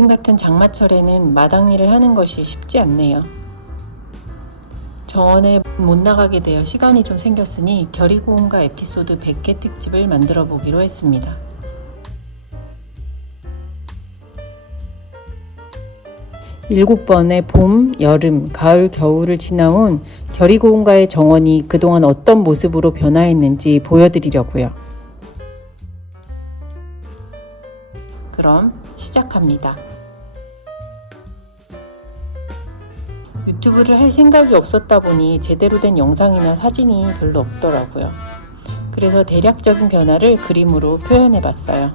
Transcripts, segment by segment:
요즘 같은 장마철에는 마당일을 하는 것이 쉽지 않네요. 정원에 못 나가게 되어 시간이 좀 생겼으니 결의고운가 에피소드 100개 특집을 만들어 보기로 했습니다. 일곱 번의 봄, 여름, 가을, 겨울을 지나온 결의고운가의 정원이 그동안 어떤 모습으로 변화했는지 보여드리려고요. 그럼 시작합니다. 유튜브를 할 생각이 없었다 보니 제대로 된 영상이나 사진이 별로 없더라고요. 그래서 대략적인 변화를 그림으로 표현해 봤어요.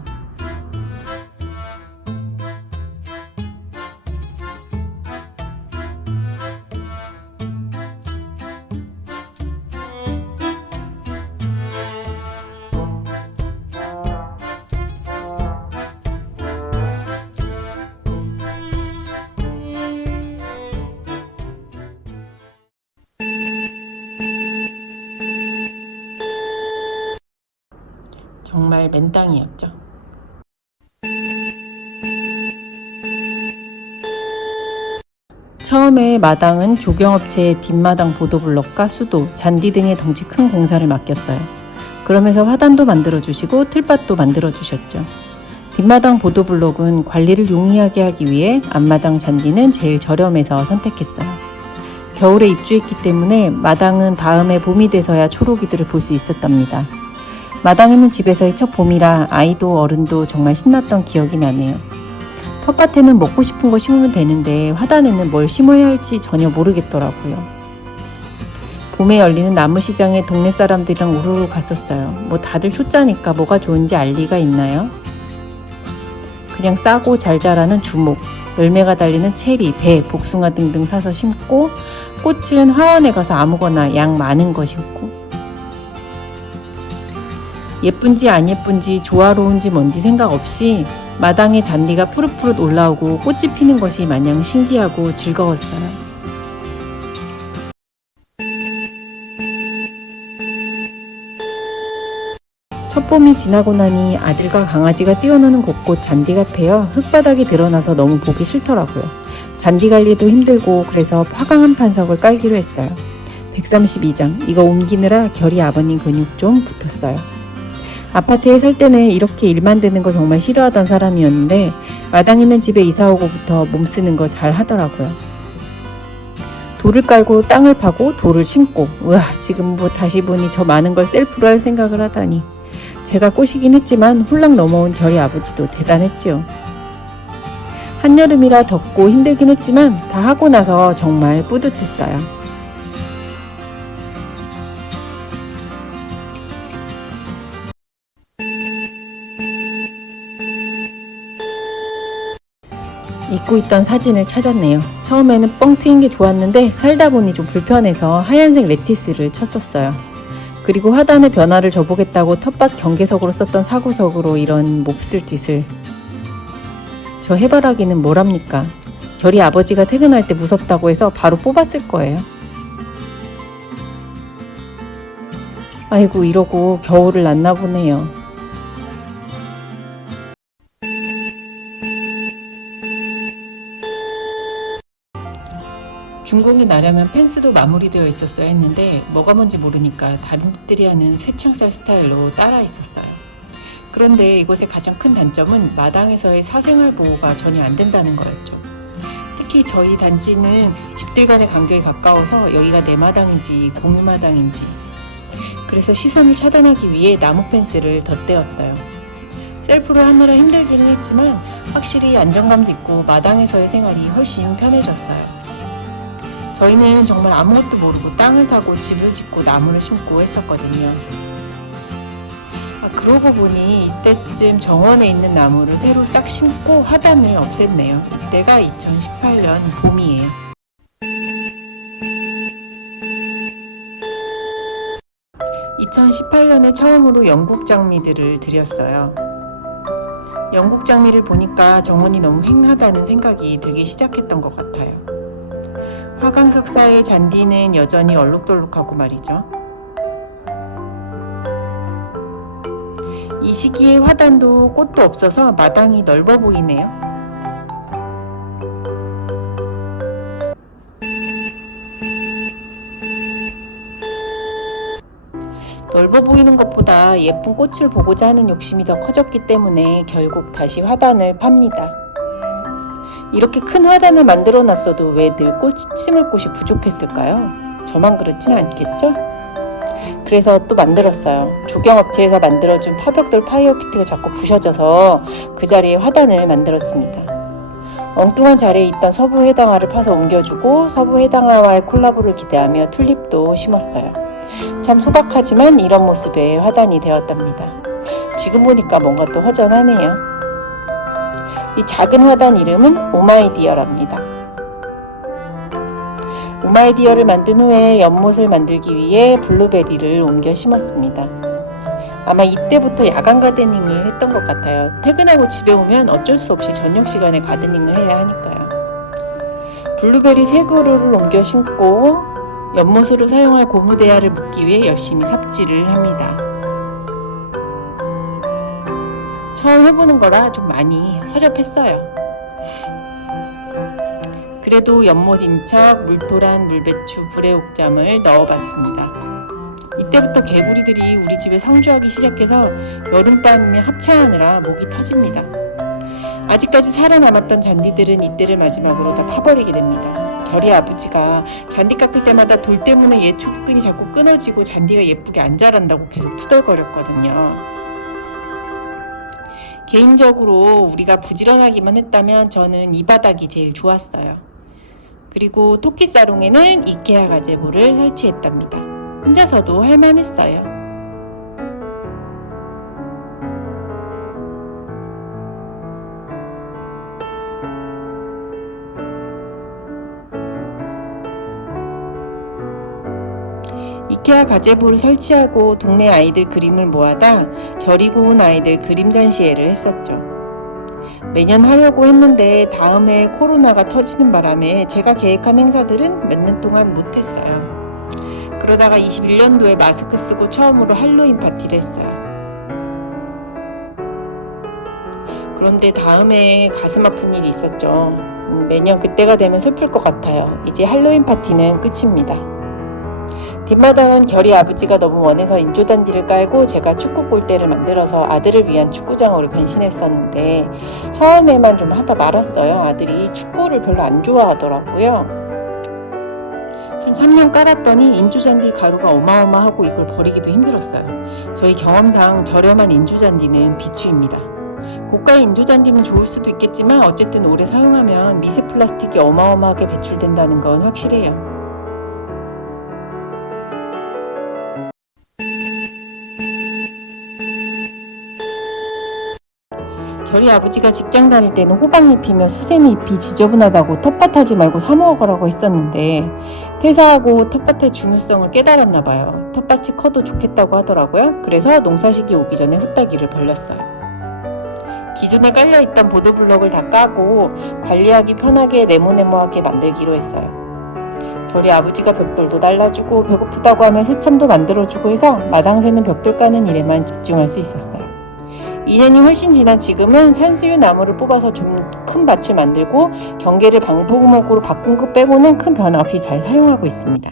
정말 맨땅이었죠. 처음에 마당은 조경업체에 뒷마당 보도블럭과 수도, 잔디 등의 덩치 큰 공사를 맡겼어요. 그러면서 화단도 만들어주시고 틀밭도 만들어주셨죠. 뒷마당 보도블럭은 관리를 용이하게 하기 위해 앞마당 잔디는 제일 저렴해서 선택했어요. 겨울에 입주했기 때문에 마당은 다음에 봄이 돼서야 초록이들을 볼 수 있었답니다. 마당에 있는 집에서의 첫 봄이라 아이도 어른도 정말 신났던 기억이 나네요. 텃밭에는 먹고 싶은 거 심으면 되는데 화단에는 뭘 심어야 할지 전혀 모르겠더라고요. 봄에 열리는 나무시장에 동네 사람들이랑 우르르 갔었어요. 뭐 다들 초짜니까 뭐가 좋은지 알 리가 있나요? 그냥 싸고 잘 자라는 주목, 열매가 달리는 체리, 배, 복숭아 등등 사서 심고, 꽃은 화원에 가서 아무거나 양 많은 거 심고, 예쁜지 안 예쁜지 조화로운지 뭔지 생각 없이 마당에 잔디가 푸릇푸릇 올라오고 꽃이 피는 것이 마냥 신기하고 즐거웠어요. 첫 봄이 지나고 나니 아들과 강아지가 뛰어노는 곳곳 잔디가 패여 흙바닥이 드러나서 너무 보기 싫더라고요. 잔디 관리도 힘들고 그래서 화강암 판석을 깔기로 했어요. 132장 이거 옮기느라 결이 아버님 근육 좀 붙었어요. 아파트에 살 때는 이렇게 일 만드는 거 정말 싫어하던 사람이었는데 마당 있는 집에 이사 오고부터 몸 쓰는 거 잘 하더라고요. 돌을 깔고 땅을 파고 돌을 심고 우와 지금 뭐 다시 보니 저 많은 걸 셀프로 할 생각을 하다니 제가 꼬시긴 했지만 홀랑 넘어온 결이 아버지도 대단했지요. 한여름이라 덥고 힘들긴 했지만 다 하고 나서 정말 뿌듯했어요. 잊고 있던 사진을 찾았네요. 처음에는 뻥 트인 게 좋았는데 살다 보니 좀 불편해서 하얀색 레티스를 쳤었어요. 그리고 화단의 변화를 줘보겠다고 텃밭 경계석으로 썼던 사구석으로 이런 몹쓸 짓을. 저 해바라기는 뭐랍니까? 결이 아버지가 퇴근할 때 무섭다고 해서 바로 뽑았을 거예요. 아이고 이러고 겨울을 났나 보네요. 준공이 나려면 펜스도 마무리되어 있었어야 했는데 뭐가 뭔지 모르니까 다른 집들이 하는 쇠창살 스타일로 따라 있었어요. 그런데 이곳의 가장 큰 단점은 마당에서의 사생활 보호가 전혀 안 된다는 거였죠. 특히 저희 단지는 집들 간의 간격이 가까워서 여기가 내 마당인지 공유 마당인지 그래서 시선을 차단하기 위해 나무 펜스를 덧대었어요. 셀프로 하느라 힘들기는 했지만 확실히 안정감도 있고 마당에서의 생활이 훨씬 편해졌어요. 저희는 정말 아무것도 모르고 땅을 사고 집을 짓고 나무를 심고 했었거든요. 그러고 보니 이때쯤 정원에 있는 나무를 새로 싹 심고 화단을 없앴네요. 이때가 2018년 봄이에요. (2018년에) 처음으로 영국 장미들을 들였어요. 영국 장미를 보니까 정원이 너무 휑하다는 생각이 들기 시작했던 것 같아요. 화강석 사이의 잔디는 여전히 얼룩덜룩하고 말이죠. 이 시기에 화단도 꽃도 없어서 마당이 넓어 보이네요. 넓어 보이는 것보다 예쁜 꽃을 보고자 하는 욕심이 더 커졌기 때문에 결국 다시 화단을 팝니다. 이렇게 큰 화단을 만들어 놨어도 왜 늘 꽃 심을 곳이 부족했을까요? 저만 그렇진 않겠죠? 그래서 또 만들었어요. 조경업체에서 만들어준 파벽돌 파이어피트가 자꾸 부셔져서 그 자리에 화단을 만들었습니다. 엉뚱한 자리에 있던 서부 해당화를 파서 옮겨주고 서부 해당화와의 콜라보를 기대하며 튤립도 심었어요. 참 소박하지만 이런 모습의 화단이 되었답니다. 지금 보니까 뭔가 또 허전하네요. 이 작은 화단 이름은 오마이디어랍니다. 오마이디어를 만든 후에 연못을 만들기 위해 블루베리를 옮겨 심었습니다. 아마 이때부터 야간 가드닝을 했던 것 같아요. 퇴근하고 집에 오면 어쩔 수 없이 저녁 시간에 가드닝을 해야 하니까요. 블루베리 3그루를 옮겨 심고 연못으로 사용할 고무대야를 묶기 위해 열심히 삽질을 합니다. 처음 해보는 거라 좀 많이 허접했어요. 그래도 연못인 척 물토란, 물배추, 불에옥잠을 넣어봤습니다. 이때부터 개구리들이 우리 집에 상주하기 시작해서 여름밤이면 합창하느라 목이 터집니다. 아직까지 살아남았던 잔디들은 이때를 마지막으로 다 파버리게 됩니다. 결이 아버지가 잔디 깎을 때마다 돌 때문에 얘 축구끈이 자꾸 끊어지고 잔디가 예쁘게 안 자란다고 계속 투덜거렸거든요. 개인적으로 우리가 부지런하기만 했다면 저는 이 바닥이 제일 좋았어요. 그리고 토끼사롱에는 이케아 가제보를 설치했답니다. 혼자서도 할만했어요. 이케아 가제보를 설치하고 동네 아이들 그림을 모아다 결이 고운 아이들 그림 전시회를 했었죠. 매년 하려고 했는데 다음에 코로나가 터지는 바람에 제가 계획한 행사들은 몇 년 동안 못했어요. 그러다가 21년도에 마스크 쓰고 처음으로 할로윈 파티를 했어요. 그런데 다음에 가슴 아픈 일이 있었죠. 매년 그때가 되면 슬플 것 같아요. 이제 할로윈 파티는 끝입니다. 뒷마당은 결이 아버지가 너무 원해서 인조잔디를 깔고 제가 축구 골대를 만들어서 아들을 위한 축구장으로 변신했었는데 처음에만 좀 하다 말았어요. 아들이 축구를 별로 안 좋아하더라고요. 한 3년 깔았더니 인조잔디 가루가 어마어마하고 이걸 버리기도 힘들었어요. 저희 경험상 저렴한 인조잔디는 비추입니다. 고가의 인조잔디는 좋을 수도 있겠지만 어쨌든 오래 사용하면 미세 플라스틱이 어마어마하게 배출된다는 건 확실해요. 결이 아버지가 직장 다닐 때는 호박잎이며 수세미잎이 지저분하다고 텃밭하지 말고 사 먹으라고 했었는데 퇴사하고 텃밭의 중요성을 깨달았나 봐요. 텃밭이 커도 좋겠다고 하더라고요. 그래서 농사시기 오기 전에 후딱이를 벌렸어요. 기존에 깔려있던 보도블럭을 다 까고 관리하기 편하게 네모네모하게 만들기로 했어요. 결이 아버지가 벽돌도 날라주고 배고프다고 하면 새참도 만들어주고 해서 마당 새는 벽돌 까는 일에만 집중할 수 있었어요. 2년이 훨씬 지난 지금은 산수유 나무를 뽑아서 좀 큰 밭을 만들고 경계를 방포목으로 바꾼 것 빼고는 큰 변화 없이 잘 사용하고 있습니다.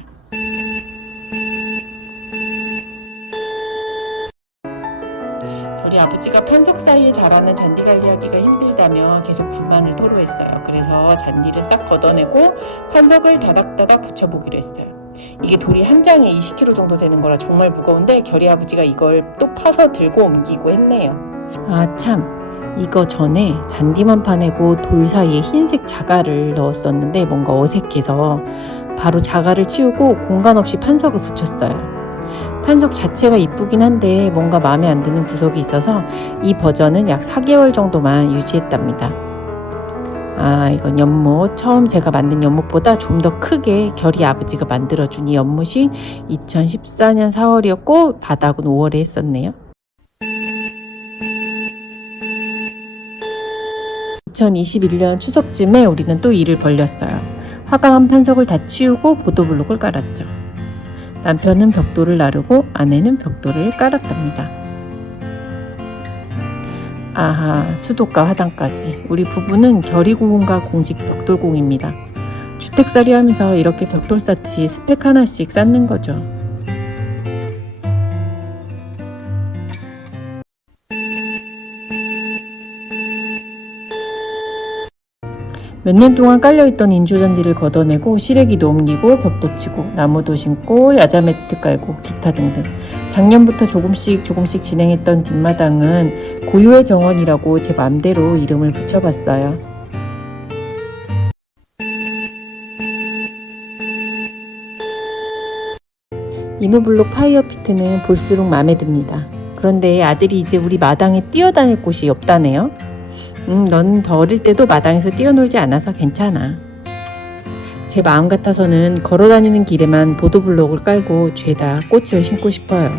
결이 아버지가 판석 사이에 자라는 잔디 관리하기가 힘들다며 계속 불만을 토로했어요. 그래서 잔디를 싹 걷어내고 판석을 다닥다닥 붙여보기로 했어요. 이게 돌이 한 장에 20kg 정도 되는 거라 정말 무거운데 결이 아버지가 이걸 또 파서 들고 옮기고 했네요. 아 참, 이거 전에 잔디만 파내고 돌 사이에 흰색 자갈을 넣었었는데 뭔가 어색해서 바로 자갈을 치우고 공간 없이 판석을 붙였어요. 판석 자체가 이쁘긴 한데 뭔가 마음에 안 드는 구석이 있어서 이 버전은 약 4개월 정도만 유지했답니다. 아, 이건 연못. 처음 제가 만든 연못보다 좀 더 크게 결이 아버지가 만들어준 이 연못이 2014년 4월이었고 바닥은 5월에 했었네요. 2021년 추석쯤에 우리는 또 일을 벌렸어요. 화강한 판석을 다 치우고 보도블록을 깔았죠. 남편은 벽돌을 나르고 아내는 벽돌을 깔았답니다. 아하, 수도가 화단까지. 우리 부부는 결의공원과 공직 벽돌공입니다. 주택살이 하면서 이렇게 벽돌 쌓듯이 스펙 하나씩 쌓는 거죠. 몇 년 동안 깔려있던 인조잔디를 걷어내고 시래기도 옮기고 벽도 치고 나무도 심고 야자 매트 깔고 기타 등등 작년부터 조금씩 진행했던 뒷마당은 고유의 정원이라고 제 맘대로 이름을 붙여봤어요. 이노블록 파이어피트는 볼수록 마음에 듭니다. 그런데 아들이 이제 우리 마당에 뛰어다닐 곳이 없다네요. 넌 더 어릴 때도 마당에서 뛰어놀지 않아서 괜찮아. 제 마음 같아서는 걸어다니는 길에만 보도블록을 깔고 죄다 꽃을 심고 싶어요.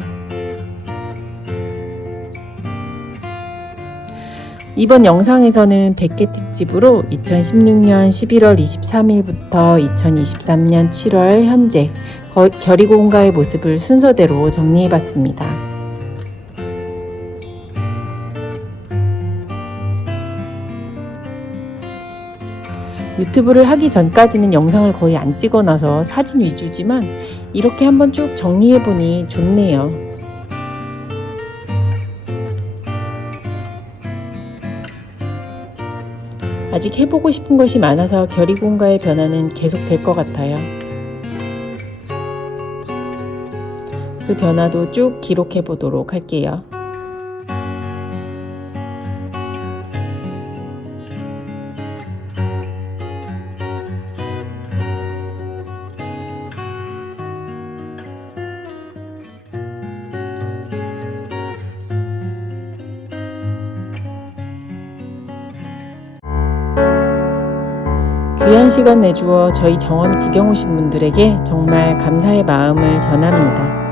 이번 영상에서는 100개 특집으로 2016년 11월 23일부터 2023년 7월 현재 결의고운가의 모습을 순서대로 정리해봤습니다. 유튜브를 하기 전까지는 영상을 거의 안 찍어놔서 사진 위주지만 이렇게 한번 쭉 정리해보니 좋네요. 아직 해보고 싶은 것이 많아서 결의고운가의 변화는 계속될 것 같아요. 그 변화도 쭉 기록해보도록 할게요. 귀한 시간 내주어 저희 정원 구경 오신 분들에게 정말 감사의 마음을 전합니다.